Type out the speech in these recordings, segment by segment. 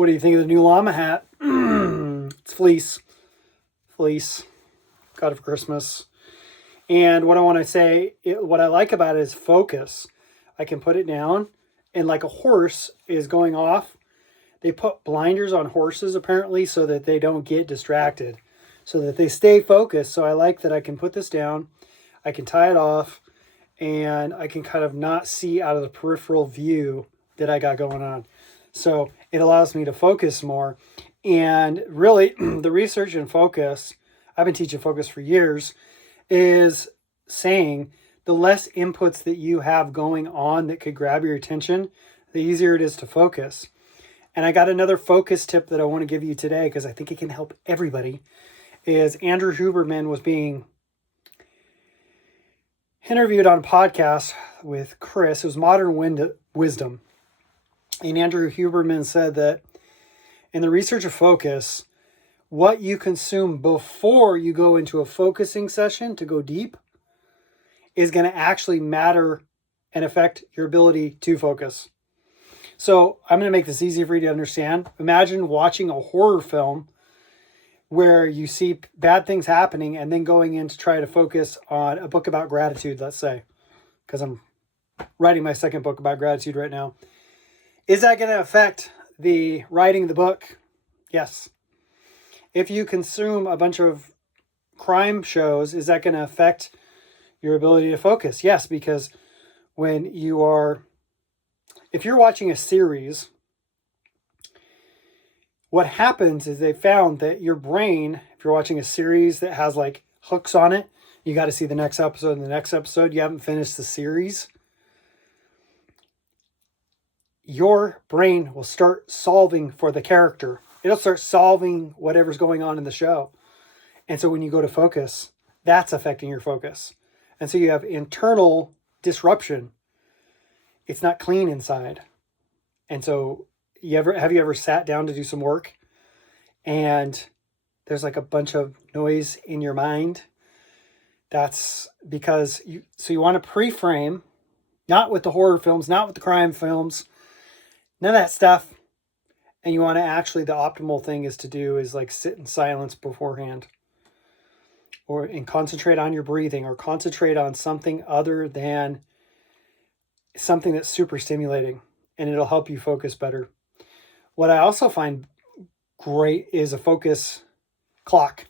What do you think of the new llama hat? It's fleece. Fleece. Got it for Christmas. And what I want to say, what I like about it is focus. I can put it down, and like a horse is going off, they put blinders on horses apparently so that they don't get distracted, so that they stay focused. So I like that I can put this down, I can tie it off, and I can kind of not see out of the peripheral view that I got going on. So it allows me to focus more. And really, the research in focus, I've been teaching focus for years, is saying the less inputs that you have going on that could grab your attention, the easier it is to focus. And I got another focus tip that I want to give you today because I think it can help everybody. Is Andrew Huberman was being interviewed on a podcast with Chris. It was Modern Wisdom. And Andrew Huberman said that in the research of focus, what you consume before you go into a focusing session to go deep is going to actually matter and affect your ability to focus. So I'm going to make this easy for you to understand. Imagine watching a horror film where you see bad things happening and then going in to try to focus on a book about gratitude, let's say, because I'm writing my second book about gratitude right now. Is that going to affect the writing of the book? Yes. If you consume a bunch of crime shows, is that going to affect your ability to focus? Yes, because if you're watching a series, what happens is they found that your brain, if you're watching a series that has like hooks on it, you got to see the next episode and the next episode, you haven't finished the series, your brain will start solving for the character. It'll start solving whatever's going on in the show. And so when you go to focus, that's affecting your focus. And so you have internal disruption. It's not clean inside. And so have you ever sat down to do some work and there's like a bunch of noise in your mind? That's because you want to pre-frame, not with the horror films, not with the crime films, none of that stuff. And you want to actually, the optimal thing is to do is like sit in silence beforehand, and concentrate on your breathing, or concentrate on something other than something that's super stimulating, and it'll help you focus better. What I also find great is a focus clock.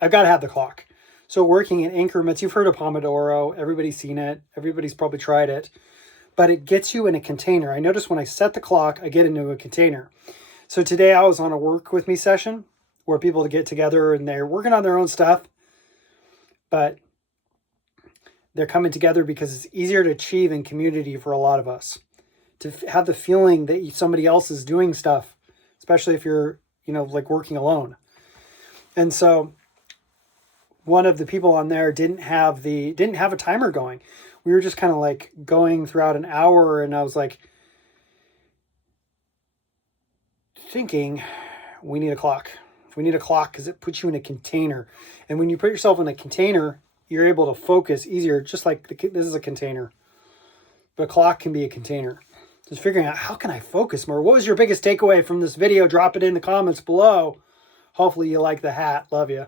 I've got to have the clock. So working in increments, you've heard of Pomodoro, everybody's seen it, everybody's probably tried it, but it gets you in a container. I notice when I set the clock, I get into a container. So today I was on a work with me session where people get together and they're working on their own stuff, but they're coming together because it's easier to achieve in community for a lot of us. To have the feeling that somebody else is doing stuff, especially if you're, like working alone. And so one of the people on there didn't have a timer going. We were just kind of like going throughout an hour, and I was like thinking, we need a clock. We need a clock because it puts you in a container. And when you put yourself in a container, you're able to focus easier, just like this is a container. But a clock can be a container. Just figuring out, how can I focus more? What was your biggest takeaway from this video? Drop it in the comments below. Hopefully you like the hat. Love you.